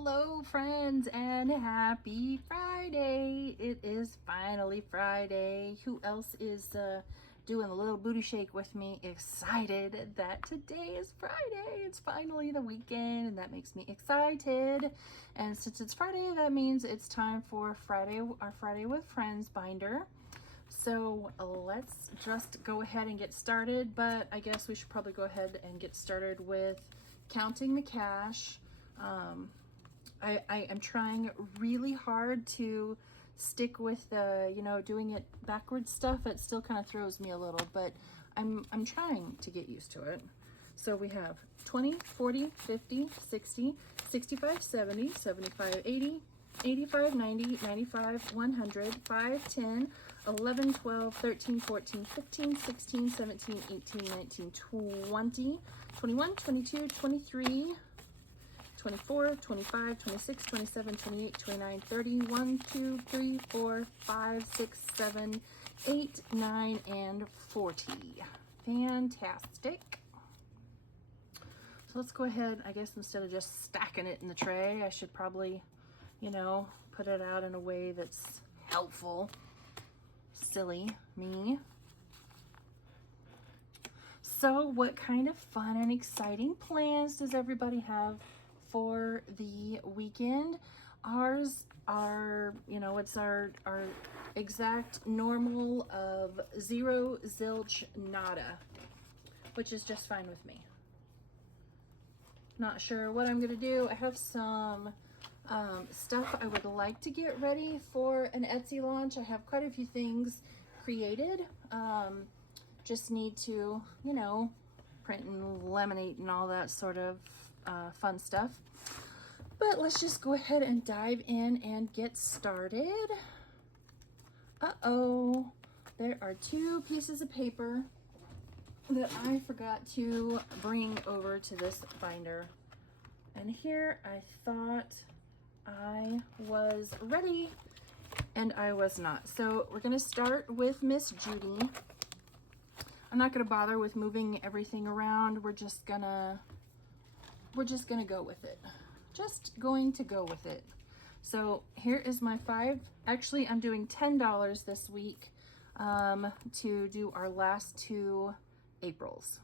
Hello friends and happy Friday. It is finally Friday. Who else is doing a little booty shake with me? Excited that today is Friday. It's finally the weekend and that makes me excited. And since it's Friday, that means it's time for our Friday with Friends binder. So let's just go ahead and get started, but I guess we should probably go ahead and get started with counting the cash. I am trying really hard to stick with the, doing it backwards stuff. It still kind of throws me a little, but I'm trying to get used to it. So we have 20, 40, 50, 60, 65, 70, 75, 80, 85, 90, 95, 100, 5, 10, 11, 12, 13, 14, 15, 16, 17, 18, 19, 20, 21, 22, 23, 24, 25, 26, 27, 28, 29, 30, 1, 2, 3, 4, 5, 6, 7, 8, 9, and 40. Fantastic. So let's go ahead, I guess instead of just stacking it in the tray, I should probably, put it out in a way that's helpful. Silly me. So what kind of fun and exciting plans does everybody have for the weekend? Ours are, it's our exact normal of 0, zilch, nada, which is just fine with me. Not sure what I'm gonna do. I have some stuff I would like to get ready for an Etsy launch. I have quite a few things created. Just need to, print and laminate and all that sort of fun stuff. But let's just go ahead and dive in and get started. Uh-oh, there are 2 pieces of paper that I forgot to bring over to this binder. And here I thought I was ready and I was not. So we're gonna start with Miss Judy. I'm not gonna bother with moving everything around. We're just gonna go with it. Just going to go with it. So here is my 5. Actually, I'm doing $10 this week to do our last 2 Aprils.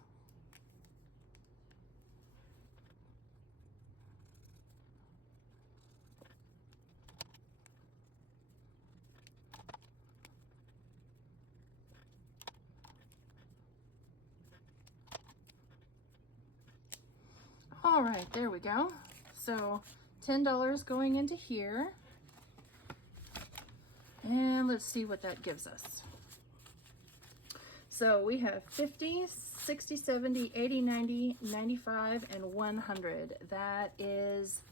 All right, there we go. So $10 going into here. And let's see what that gives us. So we have 50, 60, 70, 80, 90, 95, and 100. That is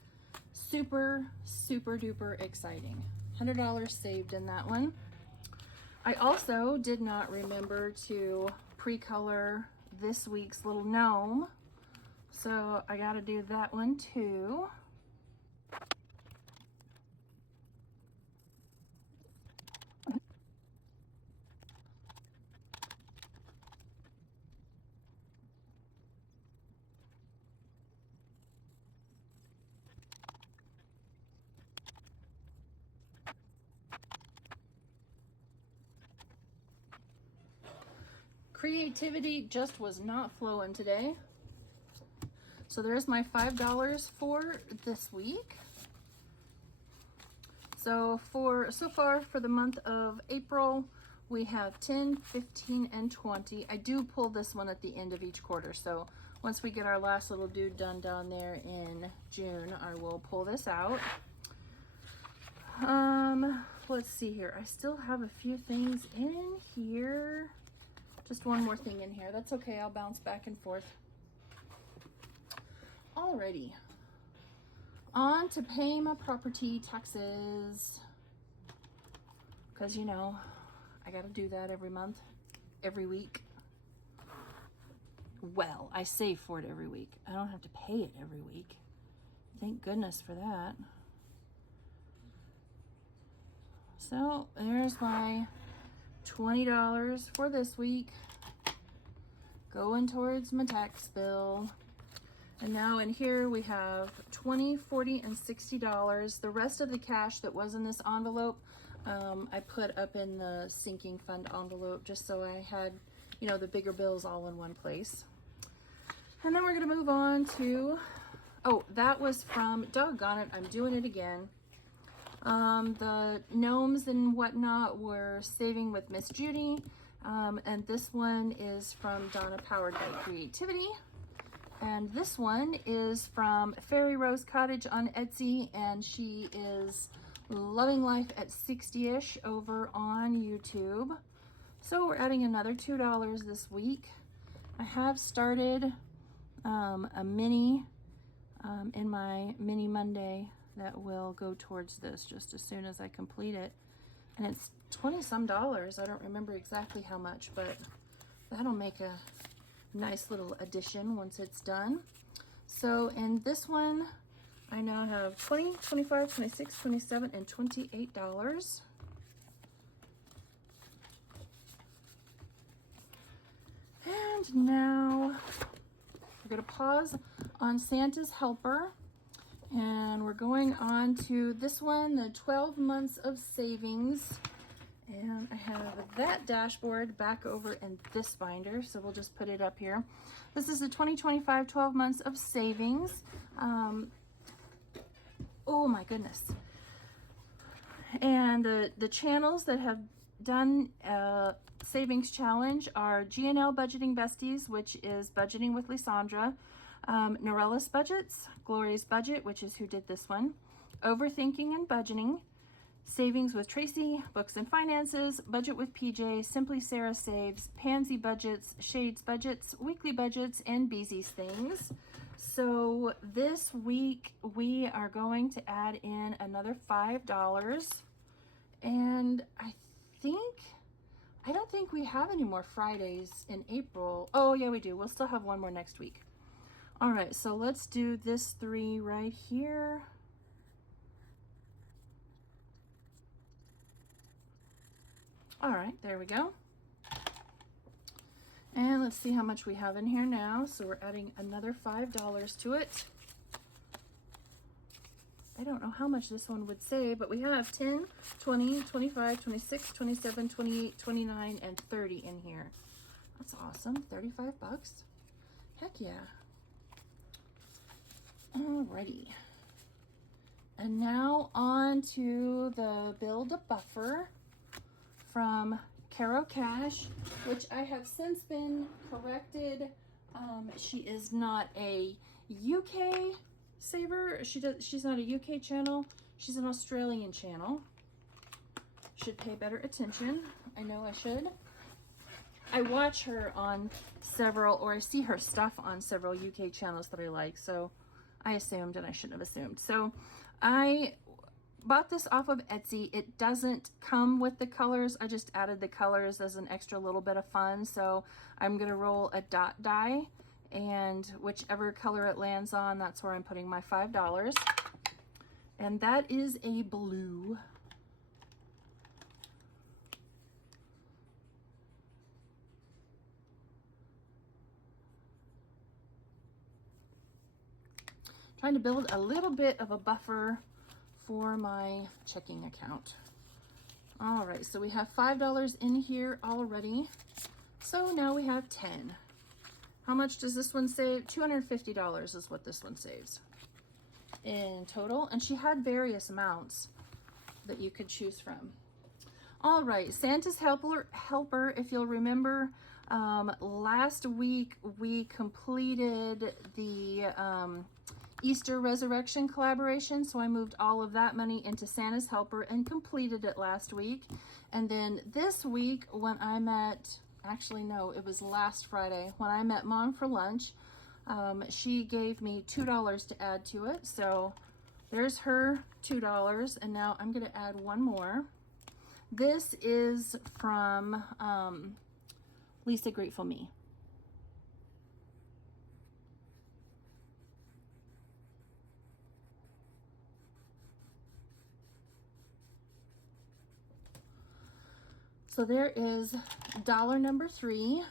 super, super duper exciting. $100 saved in that one. I also did not remember to pre-color this week's little gnome. So I got to do that one too. Creativity just was not flowing today. So there's my $5 for this week. So far for the month of April, we have 10, 15, and 20. I do pull this one at the end of each quarter. So once we get our last little dude done down there in June, I will pull this out. Let's see here. I still have a few things in here. Just one more thing in here. That's okay. I'll bounce back and forth. Alrighty. On to pay my property taxes. Because, I got to do that every month, every week. Well, I save for it every week. I don't have to pay it every week. Thank goodness for that. So there's my $20 for this week going towards my tax bill. And now in here we have $20, $40, and $60. The rest of the cash that was in this envelope, I put up in the sinking fund envelope just so I had, you know, the bigger bills all in one place. And then we're gonna move on to, oh, that was from, doggone it, I'm doing it again. The gnomes and whatnot were saving with Miss Judy. And this one is from Donna Powered by Creativity. And this one is from Fairy Rose Cottage on Etsy, and she is loving life at 60-ish over on YouTube. So we're adding another $2 this week. I have started a mini in my Mini Monday that will go towards this just as soon as I complete it. And it's 20-some dollars. I don't remember exactly how much, but that'll make a nice little addition once it's done. So in this one, I now have $20, $25, $26, $27, and $28. And now we're going to pause on Santa's Helper, and we're going on to this one, the 12 months of savings. And I have that dashboard back over in this binder, so we'll just put it up here. This is the 2025 12 months of savings. Oh my goodness. And the channels that have done savings challenge are GNL Budgeting Besties, which is Budgeting with Lysandra, Norellis Budgets, Glory's Budget, which is who did this one, Overthinking and Budgeting, Savings with Tracy, Books and Finances, Budget with PJ, Simply Sarah Saves, Pansy Budgets, Shades Budgets, Weekly Budgets, and Beezy's Things. So this week we are going to add in another $5, and I don't think we have any more Fridays in April. Oh yeah, we do. We'll still have one more next week. All right, so let's do this 3 right here. All right, there we go. And let's see how much we have in here now. So we're adding another $5 to it. I don't know how much this one would say, but we have 10, 20, 25, 26, 27, 28, 29, and 30 in here. That's awesome. 35 bucks. Heck yeah. Alrighty. And now on to the Build a Buffer from Caro Cash, which I have since been corrected. She is not a UK saver. She's not a UK channel. She's an Australian channel. Should pay better attention. I know I should. I watch her on several, or I see her stuff on several UK channels that I like, so I assumed, and I shouldn't have assumed. So I bought this off of Etsy. It doesn't come with the colors. I just added the colors as an extra little bit of fun. So I'm gonna roll a dot die, and whichever color it lands on, that's where I'm putting my $5. And that is a blue. Trying to build a little bit of a buffer for my checking account. All right, so we have $5 in here already. So now we have 10. How much does this one save? $250 is what this one saves in total. And she had various amounts that you could choose from. All right, Santa's Helper, if you'll remember, last week we completed the Easter Resurrection collaboration, so I moved all of that money into Santa's Helper and completed it last week. And then this week when I met, actually no, it was last Friday, when I met Mom for lunch, she gave me $2 to add to it. So there's her $2, and now I'm gonna add one more. This is from Lisa Grateful Me. So there is dollar number 3,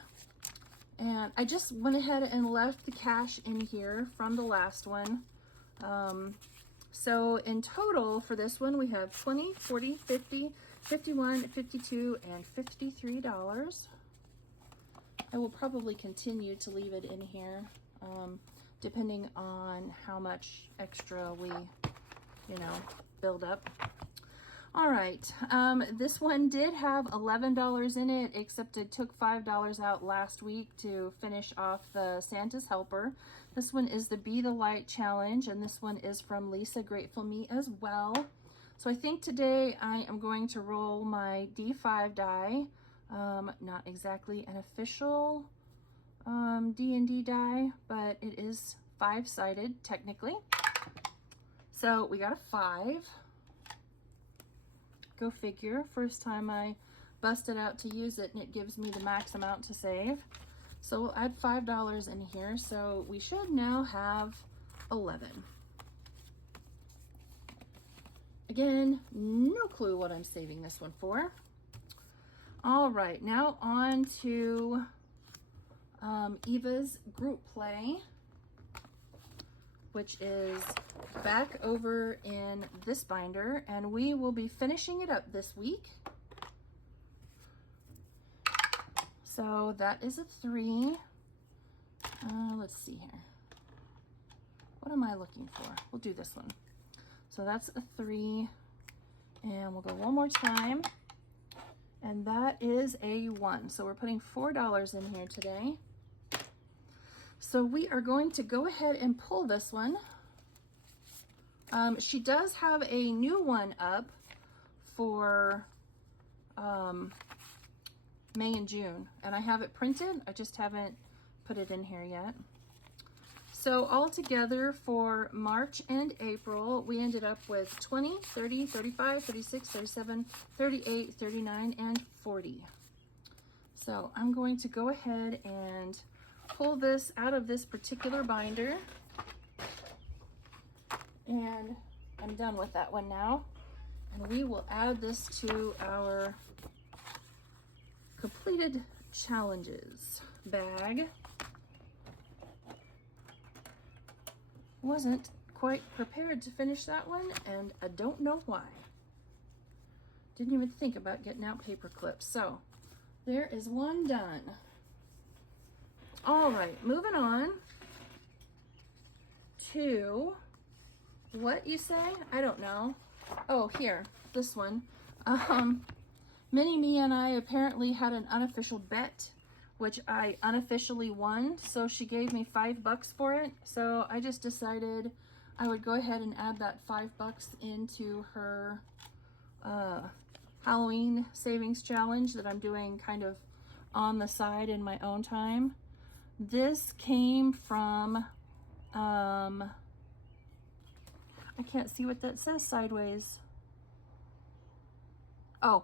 And I just went ahead and left the cash in here from the last one. So in total for this one, we have 20, 40, 50, 51, 52, and $53. I will probably continue to leave it in here, depending on how much extra we, build up. All right, this one did have $11 in it, except it took $5 out last week to finish off the Santa's Helper. This one is the Be the Light Challenge, and this one is from Lisa Grateful Me as well. So I think today I am going to roll my D5 die. Not exactly an official D&D die, but it is 5-sided technically. So we got a 5. Go figure. First time I busted out to use it, and it gives me the max amount to save. So we'll add $5 in here. So we should now have 11. Again, no clue what I'm saving this one for. All right, now on to Eva's group play, which is back over in this binder, and we will be finishing it up this week. So that is a 3. Let's see here. What am I looking for? We'll do this one. So that's a 3, and we'll go one more time, and that is a 1. So we're putting $4 in here today. So we are going to go ahead and pull this one. She does have a new one up for May and June, and I have it printed. I just haven't put it in here yet. So all together for March and April, we ended up with 20, 30, 35, 36, 37, 38, 39, and 40. So I'm going to go ahead and pull this out of this particular binder. And I'm done with that one now. And we will add this to our completed challenges bag. Wasn't quite prepared to finish that one, and I don't know why. Didn't even think about getting out paper clips. So there is one done. All right, moving on to what you say? I don't know. Oh, here, this one. Mini Me and I apparently had an unofficial bet, which I unofficially won. So she gave me $5 for it. So I just decided I would go ahead and add that $5 into her Halloween savings challenge that I'm doing kind of on the side in my own time. This came from, I can't see what that says sideways. Oh,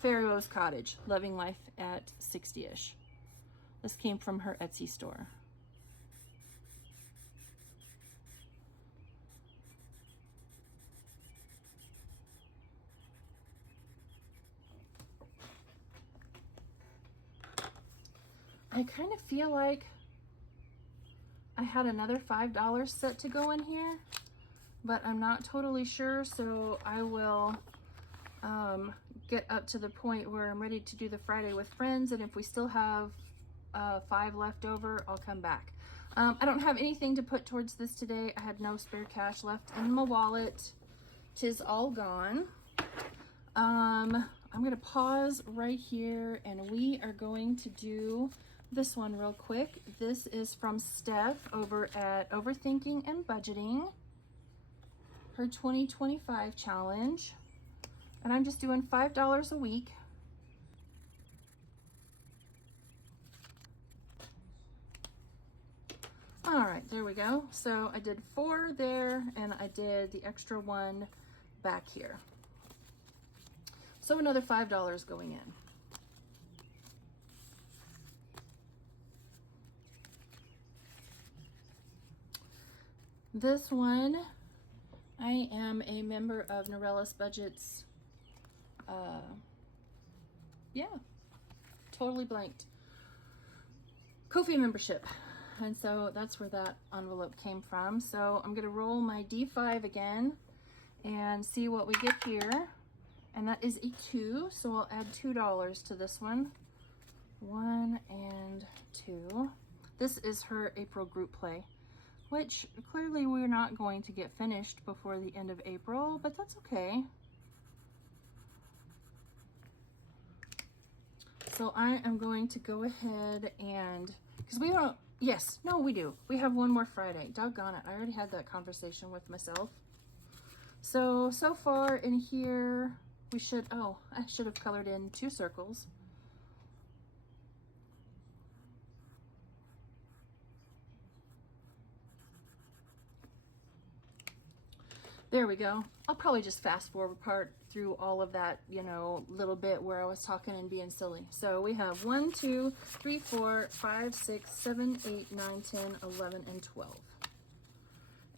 Pharaoh's Cottage, Loving Life at 60-ish. This came from her Etsy store. I kind of feel like I had another $5 set to go in here, but I'm not totally sure, so I will get up to the point where I'm ready to do the Friday with Friends, and if we still have 5 left over, I'll come back. I don't have anything to put towards this today. I had no spare cash left in my wallet. 'Tis all gone. I'm gonna pause right here, and we are going to do this one real quick. This is from Steph over at Overthinking and Budgeting, her 2025 challenge. And I'm just doing $5 a week. All right, there we go. So I did 4 there, and I did the extra 1 back here. So another $5 going in. This one, I am a member of Norellis Budgets. Yeah, totally blanked. Ko-fi membership. And so that's where that envelope came from. So I'm gonna roll my D5 again and see what we get here. And that is a 2, so I'll add $2 to this one. 1 and 2. This is her April group play, which clearly we're not going to get finished before the end of April, but that's okay. So I am going to go ahead and, because we don't, yes, no, we do. We have one more Friday. Doggone it. I already had that conversation with myself. So far in here, we should, oh, I should have colored in 2 circles. There we go. I'll probably just fast forward part through all of that, you know, little bit where I was talking and being silly. So we have 1, 2, 3, 4, 5, 6, 7, 8, 9, 10, 11, and 12.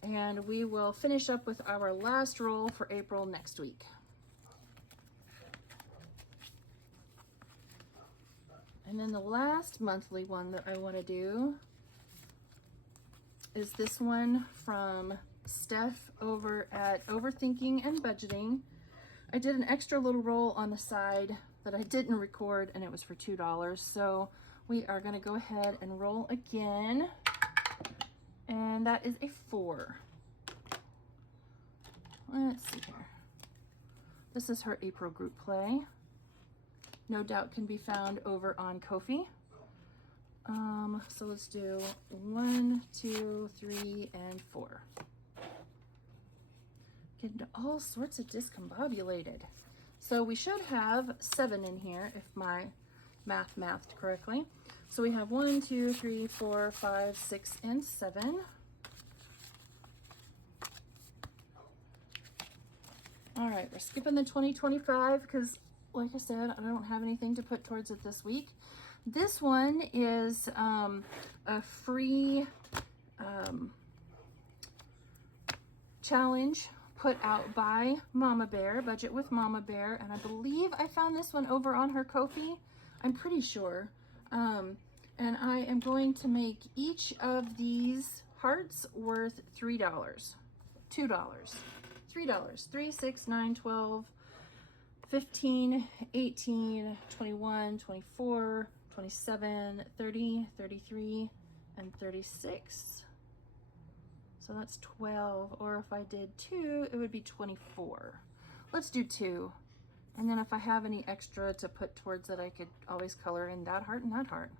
And we will finish up with our last roll for April next week. And then the last monthly one that I want to do is this one from Steph over at Overthinking and Budgeting. I did an extra little roll on the side that I didn't record, and it was for $2. So we are going to go ahead and roll again. And that is a 4. Let's see here. This is her April group play. No doubt can be found over on Ko-fi. So let's do 1, 2, 3, and 4. Getting all sorts of discombobulated. So we should have 7 in here if my mathed correctly. So we have 1, 2, 3, 4, 5, 6, and 7. All right, we're skipping the 2025 because, like I said, I don't have anything to put towards it this week. This one is a free challenge put out by Mama Bear, Budget with Mama Bear, and I believe I found this one over on her Ko-fi. I'm pretty sure. And I am going to make each of these hearts worth $3. $2. $3. 3, 6, 9, 12, 15, 18, 21, 24, 27, 30, 33, and 36. So that's 12, or if I did 2, it would be 24. Let's do 2. And then if I have any extra to put towards it, I could always color in that heart and that heart.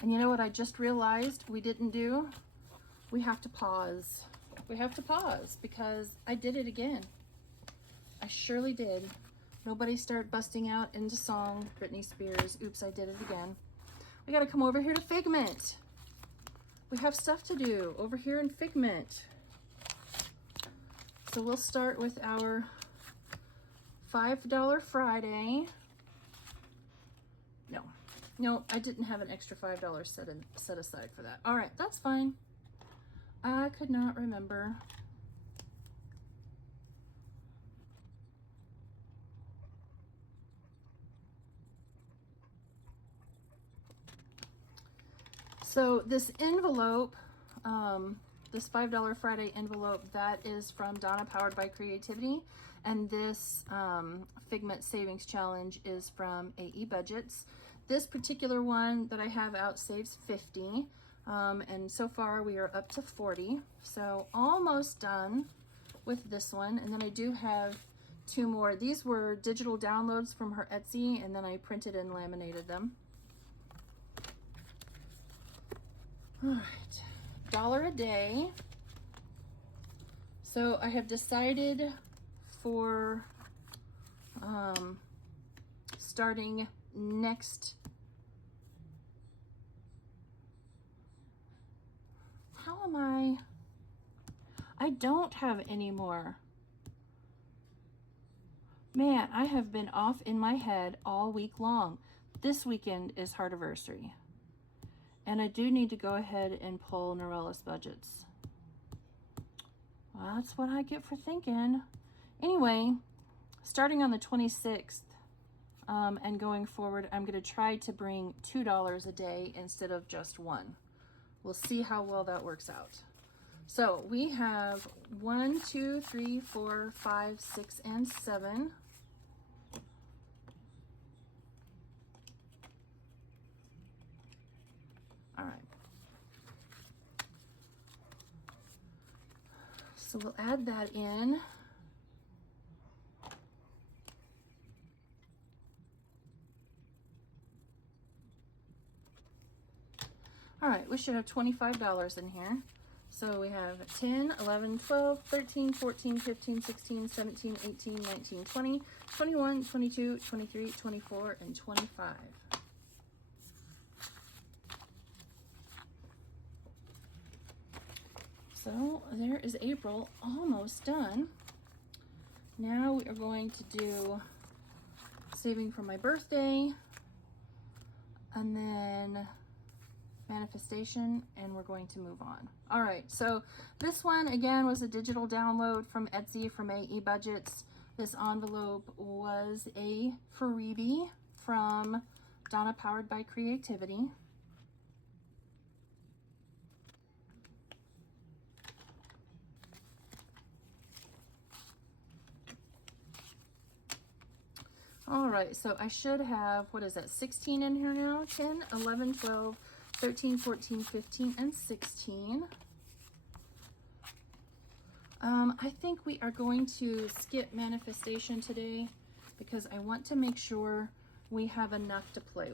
And you know what I just realized we didn't do? We have to pause. We have to pause because I did it again. I surely did. Nobody start busting out into song, Britney Spears. Oops, I did it again. We gotta come over here to Figment. We have stuff to do over here in Figment. So we'll start with our $5 Friday. No, I didn't have an extra $5 set aside for that. All right, that's fine. I could not remember. So this envelope, this $5 Friday envelope, that is from Donna Powered by Creativity. And this Figment Savings Challenge is from AE Budgets. This particular one that I have out saves 50, and so far we are up to 40. So almost done with this one. And then I do have 2 more. These were digital downloads from her Etsy, and then I printed and laminated them. All right, $1 a day. So I have decided for starting next, how am I don't have any more. Man, I have been off in my head all week long. This weekend is Heartiversary. And I do need to go ahead and pull Norellis budgets. Well, that's what I get for thinking. Anyway, starting on the 26th and going forward, I'm going to try to bring $2 a day instead of just one. We'll see how well that works out. So we have 1, 2, 3, 4, 5, 6, and 7. All right. So we'll add that in. All right, we should have $25 in here. So we have 10, 11, 12, 13, 14, 15, 16, 17, 18, 19, 20, 21, 22, 23, 24, and 25. So there is April almost done. Now we are going to do saving for my birthday and then manifestation, and we're going to move on. All right, so this one again was a digital download from Etsy from AE Budgets. This envelope was a freebie from Donna Powered by Creativity. All right, so I should have, what is that, 16 in here now? 10, 11, 12, 13, 14, 15, and 16. I think we are going to skip manifestation today because I want to make sure we have enough to play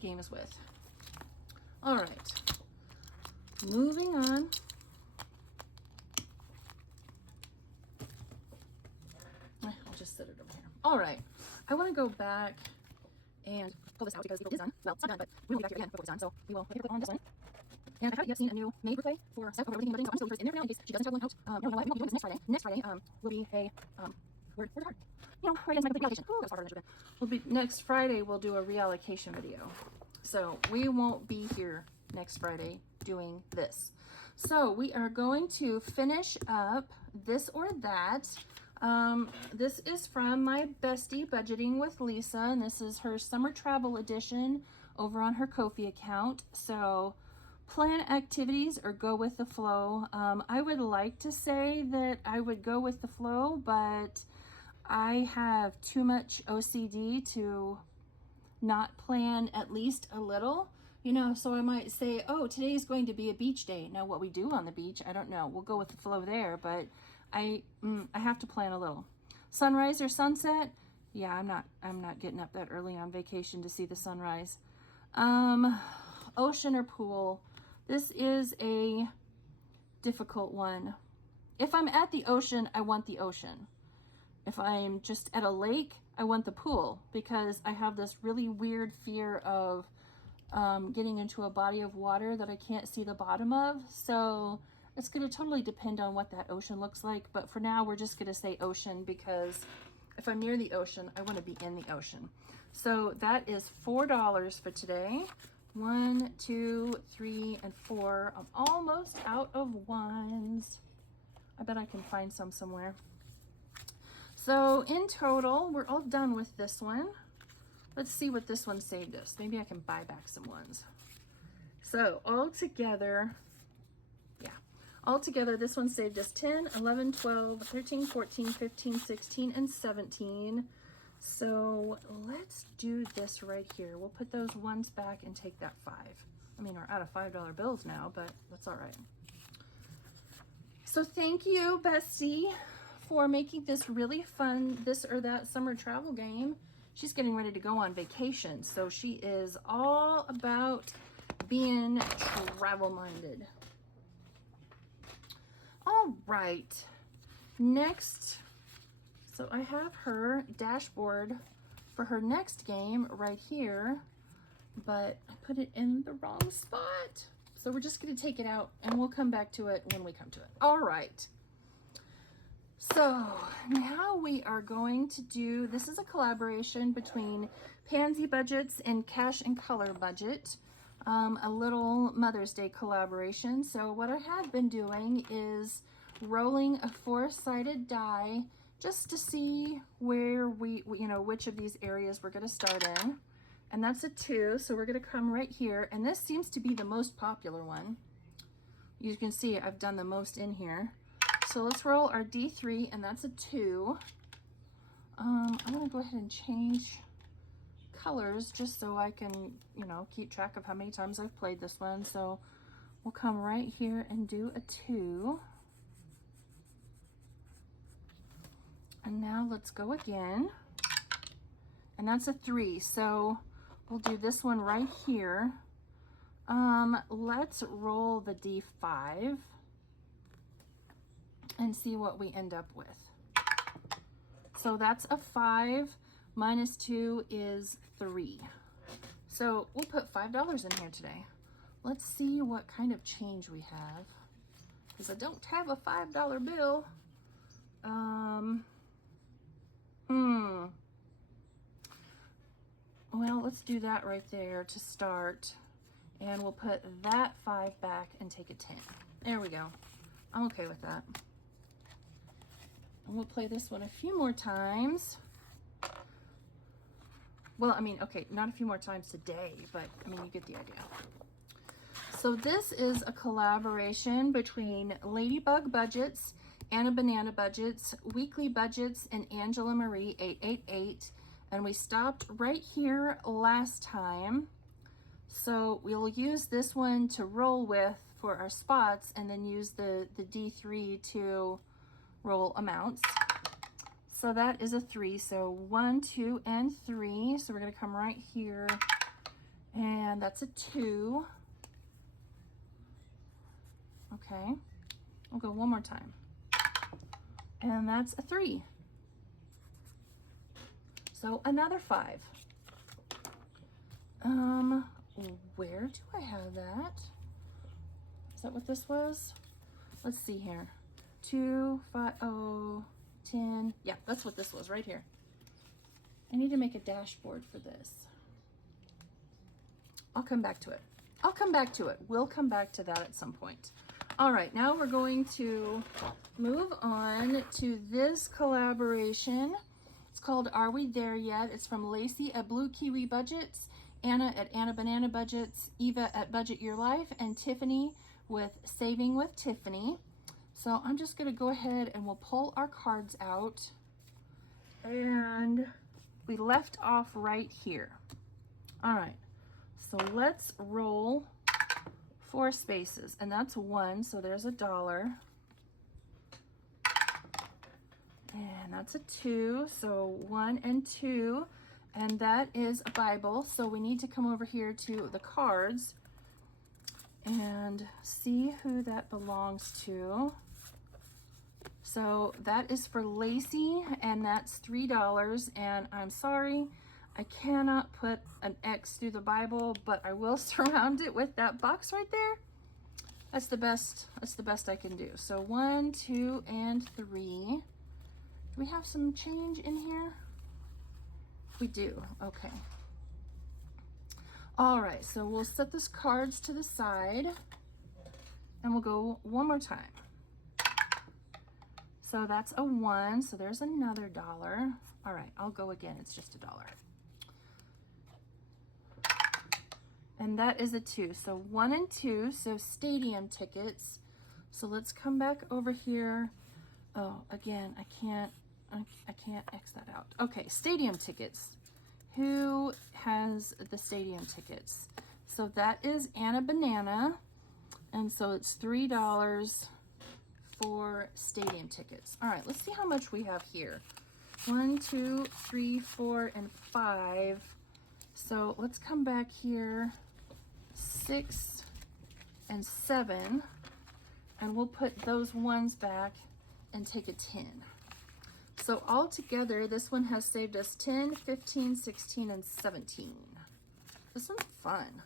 games with. All right, moving on. I'll just set it over here. All right, I want to go back and pull this out because April is done. Well, it's not done, but we will be back here again before it's done, so we will put paper on this one. And I haven't yet seen a new made replay for Steph over everything and everything, so I'm still in there for now in case she doesn't tell out. No, I won't be doing this next Friday. Next Friday will be a where's the heart? You know, right into my reallocation. Ooh, that was harder than it should have been. Will be next Friday. We'll do a reallocation video, so we won't be here next Friday doing this. So we are going to finish up this or that. This is from my bestie Budgeting with Lisa, and this is her summer travel edition over on her Ko-fi account. So plan activities or go with the flow. I would like to say that I would go with the flow, but I have too much OCD to not plan at least a little, you know, so I might say, oh, today is going to be a beach day. Now what we do on the beach, I don't know. We'll go with the flow there, but I have to plan a little. Sunrise or sunset? Yeah, I'm not getting up that early on vacation to see the sunrise. Ocean or pool? This is a difficult one. If I'm at the ocean, I want the ocean. If I'm just at a lake, I want the pool because I have this really weird fear of getting into a body of water that I can't see the bottom of. So it's going to totally depend on what that ocean looks like. But for now, we're just going to say ocean because if I'm near the ocean, I want to be in the ocean. So that is $4 for today. 1, 2, 3, and 4. I'm almost out of ones. I bet I can find some somewhere. So in total, we're all done with this one. Let's see what this one saved us. Maybe I can buy back some ones. So all together, this one saved us 10, 11, 12, 13, 14, 15, 16, and 17. So let's do this right here. We'll put those ones back and take that 5. I mean, we're out of $5 bills now, but that's all right. So thank you, Bessie, for making this really fun this or that summer travel game. She's getting ready to go on vacation, so she is all about being travel minded. All right, next, so I have her dashboard for her next game right here, but I put it in the wrong spot. So we're just gonna take it out and we'll come back to it when we come to it. All right. So now we are going to do, this is a collaboration between Pansy Budgets and Cash and Color Budget, a little Mother's Day collaboration. So what I have been doing is rolling a 4-sided die just to see where we, you know, which of these areas we're going to start in. And that's a 2, so we're going to come right here. And this seems to be the most popular one. You can see I've done the most in here. So let's roll our D3, and that's a 2. I'm going to go ahead and change colors just so I can, you know, keep track of how many times I've played this one. So we'll come right here and do a 2. And now let's go again. And that's a 3. So we'll do this one right here. Let's roll the D5 and see what we end up with. So that's a 5 minus 2 is 3. So we'll put $5 in here today. Let's see what kind of change we have, because I don't have a $5 bill. Well, let's do that right there to start. And we'll put that 5 back and take a 10. There we go. I'm okay with that. And we'll play this one a few more times. Well, I mean, okay, not a few more times today, but I mean, you get the idea. So this is a collaboration between Ladybug Budgets, Anna Banana Budgets, Weekly Budgets, and Angela Marie 888. And we stopped right here last time. So we'll use this one to roll with for our spots, and then use the D3 to roll amounts. So that is a 3. So 1, 2, and 3. So we're going to come right here, and that's a 2. Okay, we'll go one more time, and that's a 3. So another 5. Where do I have that? Is that what this was? Let's see here. 2, 5, 0, 10. Yeah, that's what this was right here. I need to make a dashboard for this. I'll come back to it. I'll come back to it. We'll come back to that at some point. All right, now we're going to move on to this collaboration. It's called Are We There Yet? It's from Lacey at Blue Kiwi Budgets, Anna at Anna Banana Budgets, Eva at Budget Your Life, and Tiffany with Saving with Tiffany. So I'm just going to go ahead and we'll pull our cards out. And we left off right here. All right, so let's roll 4 spaces, and that's 1, so there's $1. And that's a 2, so 1 and 2, and that is a Bible. So we need to come over here to the cards and see who that belongs to. So that is for Lacey, and that's $3. And I'm sorry, I cannot put an X through the Bible, but I will surround it with that box right there. That's the best I can do. So 1, 2, and 3. Do we have some change in here? We do. Okay. All right, so we'll set those cards to the side, and we'll go one more time. So that's a 1, so there's another $1. All right, I'll go again. It's just $1. And that is a 2. So 1 and 2, so stadium tickets. So let's come back over here. Oh, again, I can't X that out. Okay, stadium tickets. Who has the stadium tickets? So that is Anna Banana. And so it's $3 for stadium tickets. All right, let's see how much we have here. 1, 2, 3, 4, and 5. So let's come back here. 6 and 7. And we'll put those ones back and take a 10. So all together, this one has saved us 10, 15, 16, and 17. This one's fun.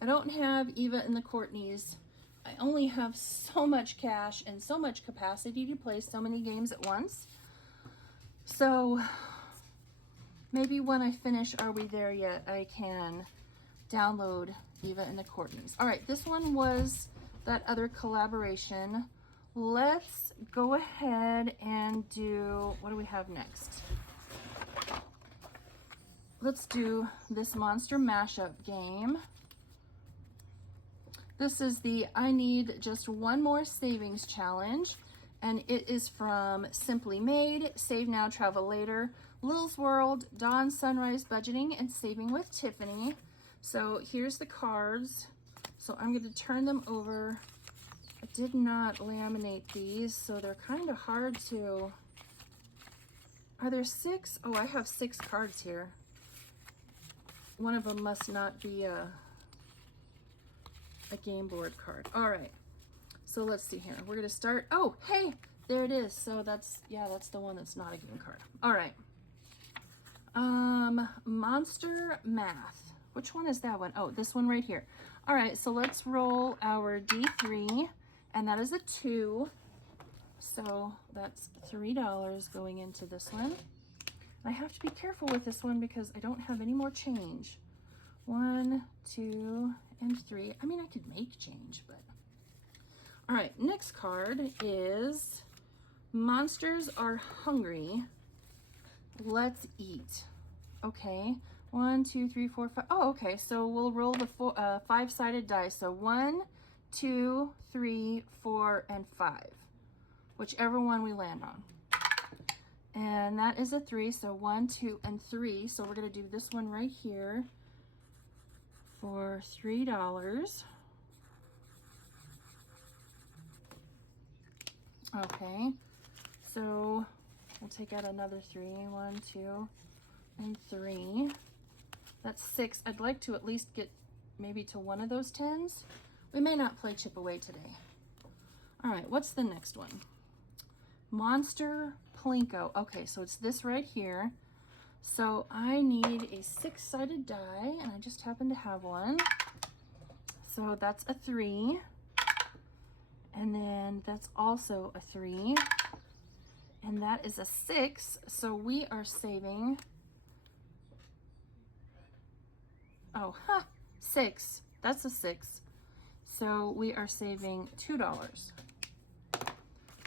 I don't have Eva and the Courtneys I only have so much cash and so much capacity to play so many games at once. So maybe when I finish Are We There Yet, I can download Eva and the Courtneys. All right, this one was that other collaboration. Let's go ahead and do, what do we have next? Let's do this monster mashup game. This is the I Need Just One More Savings Challenge, and it is from Simply Made, Save Now, Travel Later, Lil's World, Dawn Sunrise Budgeting, and Saving with Tiffany. So here's the cards. So I'm going to turn them over. I did not laminate these, so they're kind of hard to... Are there 6? Oh, I have 6 cards here. One of them must not be a game board card. All right, so let's see here. We're gonna start. Oh, hey, there it is. So that's, yeah, that's the one that's not a game card. All right. Monster Math. Which one is that one? Oh, this one right here. All right, so let's roll our D3, and that is a 2. So that's $3 going into this one. I have to be careful with this one because I don't have any more change. 1, 2, and 3. I mean, I could make change, but... All right, next card is Monsters Are Hungry. Let's eat. Okay, 1, 2, 3, 4, 5. Oh, okay, so we'll roll the 5-sided dice. So 1, 2, 3, 4, and 5. Whichever one we land on. And that is a 3, so 1, 2, and 3. So we're going to do this one right here for $3. Okay, so we'll take out another 3. 1, 2, and 3. That's 6. I'd like to at least get maybe to one of those 10s. We may not play chip away today. All right, what's the next one? Monster Plinko. Okay, so it's this right here. So I need a 6-sided die, and I just happen to have one. So that's a 3. And then that's also a 3. And that is a 6. So we are saving... Oh, 6. That's a 6. So we are saving $2.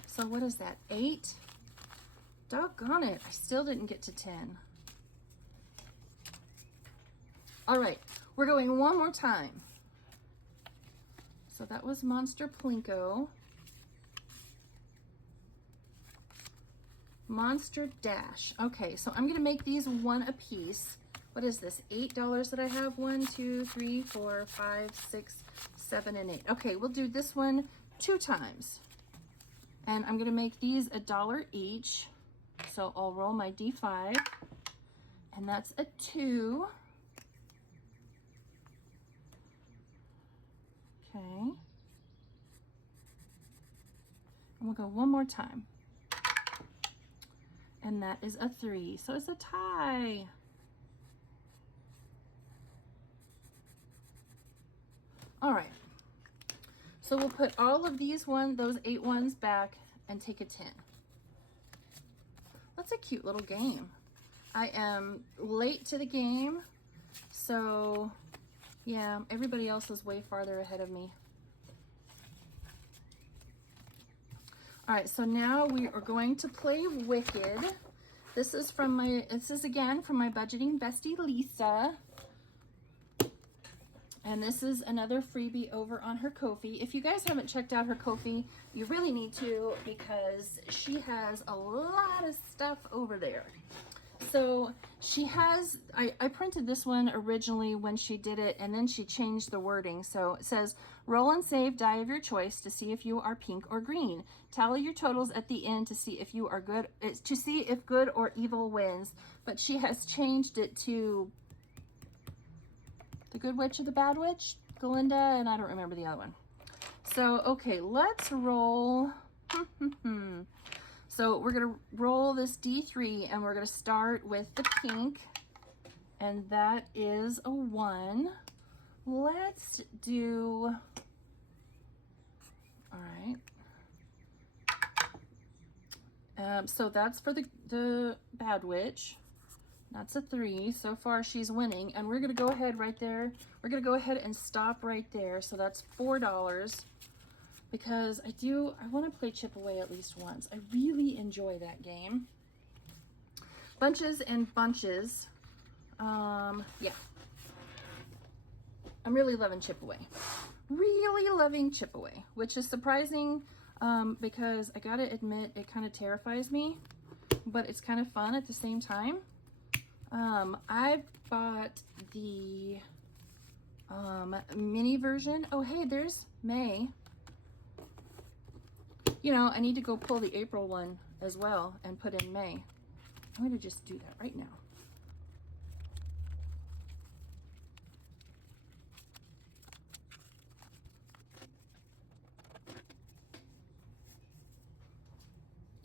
So what is that, 8? Doggone it, I still didn't get to 10. All right, we're going one more time. So that was Monster Plinko. Monster Dash. Okay, so I'm gonna make these one a piece. What is this, $8 that I have? 1, 2, 3, 4, 5, 6, 7, and 8. Okay, we'll do this one 2 times. And I'm gonna make these $1 each. So I'll roll my D5, and that's a 2. Okay. And we'll go one more time. And that is a 3, so it's a tie. All right. So we'll put all of these those 8 ones back and take a 10. That's a cute little game. I am late to the game, so yeah, everybody else is way farther ahead of me. All right, so now we are going to play Wicked. This is again from my budgeting bestie, Lisa. And this is another freebie over on her Ko-fi. If you guys haven't checked out her Ko-fi, you really need to, because she has a lot of stuff over there. So she has, I printed this one originally when she did it, and then she changed the wording. So it says, roll and save die of your choice to see if you are pink or green. Tally your totals at the end to see if you are good, to see if good or evil wins. But she has changed it to the Good Witch or the Bad Witch, Galinda, and I don't remember the other one. So, okay, let's roll. So we're gonna roll this D3, and we're gonna start with the pink, and that is a 1. Let's do All right. So that's for the Bad Witch. That's a 3. So far she's winning, and we're gonna go ahead right there. We're gonna go ahead and stop right there. So that's $4, because I want to play Chip Away at least once. I really enjoy that game. Bunches and Bunches. Yeah. I'm really loving Chip Away. Really loving Chip Away, which is surprising, because I gotta admit it kind of terrifies me, but it's kind of fun at the same time. I bought the mini version. Oh, hey, there's May. You know, I need to go pull the April one as well and put in May. I'm going to just do that right now.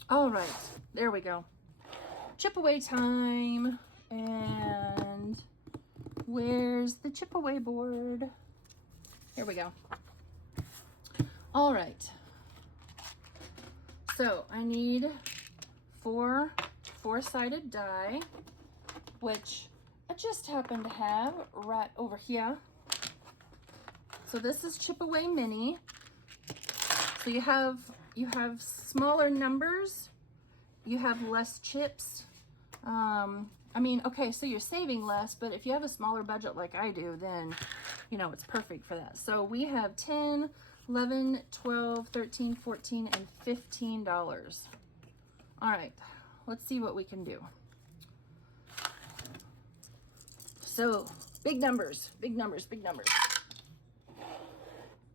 All right, there we go. Chip Away time. And where's the Chip Away board? Here we go. All right. So I need 4 4-sided die, which I just happen to have right over here. So this is Chip Away Mini. So you have smaller numbers, you have less chips. I mean, okay, so you're saving less, but if you have a smaller budget like I do, then, you know, it's perfect for that. So we have 10, 11, 12, 13, 14, and $15. All right, let's see what we can do. So big numbers, big numbers, big numbers.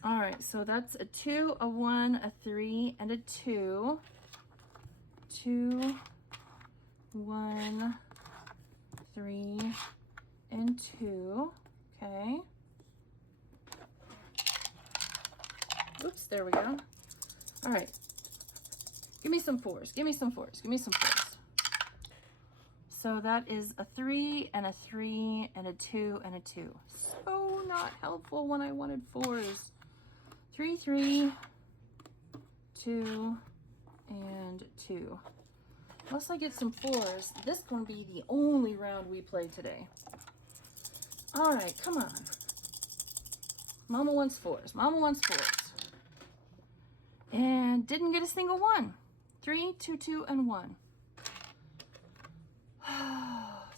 All right, so that's a 2, a 1, a 3, and a 2. 2, 1, 3, and 2. Okay. Oops, there we go. All right. Give me some 4s. Give me some 4s. Give me some 4s. So that is a 3 and a 3 and a 2 and a 2. So not helpful when I wanted 4s. 3, 3, 2, and 2. Unless I get some 4s, this is going to be the only round we play today. All right, come on. Mama wants 4s. Mama wants 4s. And didn't get a single one. 3, 2, 2, and 1.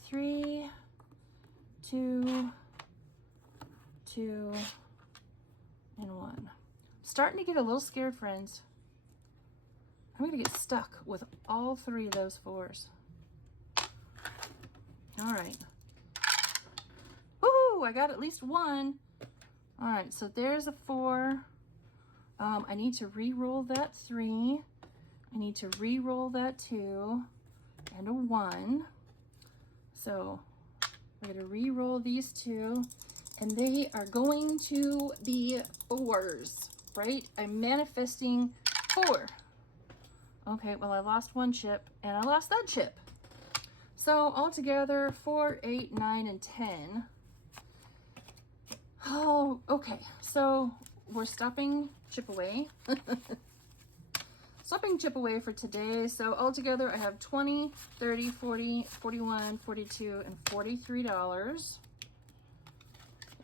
3, 2, 2, and 1. Starting to get a little scared, friends. I'm going to get stuck with all 3 of those 4s. All right. Woohoo! I got at least 1. All right, so there's a 4. I need to re-roll that 3. I need to re-roll that 2 and a 1. So we're going to re-roll these 2, and they are going to be 4s, right? I'm manifesting 4. Okay, well, I lost 1 chip, and I lost that chip. So altogether, 4, 8, 9, and 10. Oh, okay. So we're stopping Chip Away. Stopping Chip Away for today. So altogether, I have 20, 30, 40, 41, 42, and $43.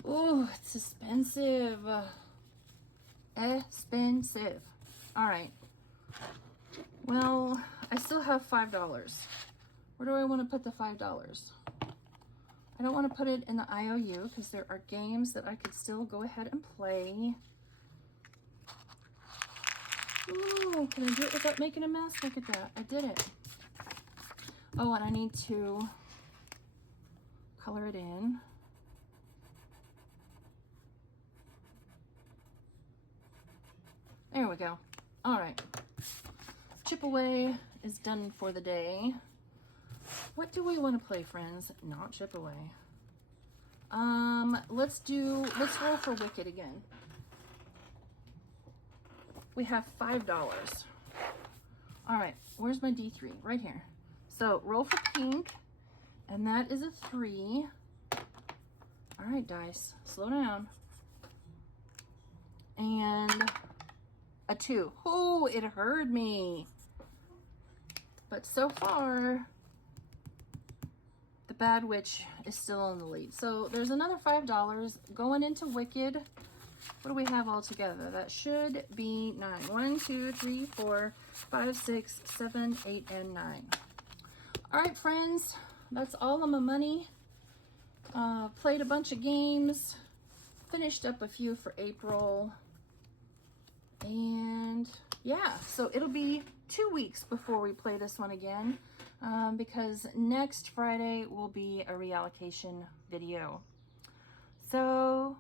Oh, it's expensive. Expensive. All right. Well, I still have $5. Where do I want to put the $5? I don't want to put it in the IOU because there are games that I could still go ahead and play. Ooh, can I do it without making a mess? Look at that. I did it. Oh, and I need to color it in. There we go. All right. Chip Away is done for the day. What do we want to play, friends? Not Chip Away. Let's roll for Wicked again. We have $5. All right, where's my D3? Right here. So roll for pink, and that is a 3. All right, dice, slow down. And a 2. Oh, it hurt me. But so far, the Bad Witch is still in the lead. So there's another $5 going into Wicked. What do we have all together? That should be 9. 1, 2, 3, 4, 5, 6, 7, 8, and 9. All right, friends, that's all of my money. Played a bunch of games, finished up a few for April, and yeah, so it'll be 2 weeks before we play this one again, because next Friday will be a reallocation video. So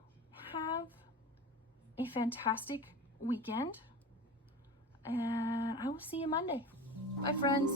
have a fantastic weekend, and I will see you Monday. Bye, friends.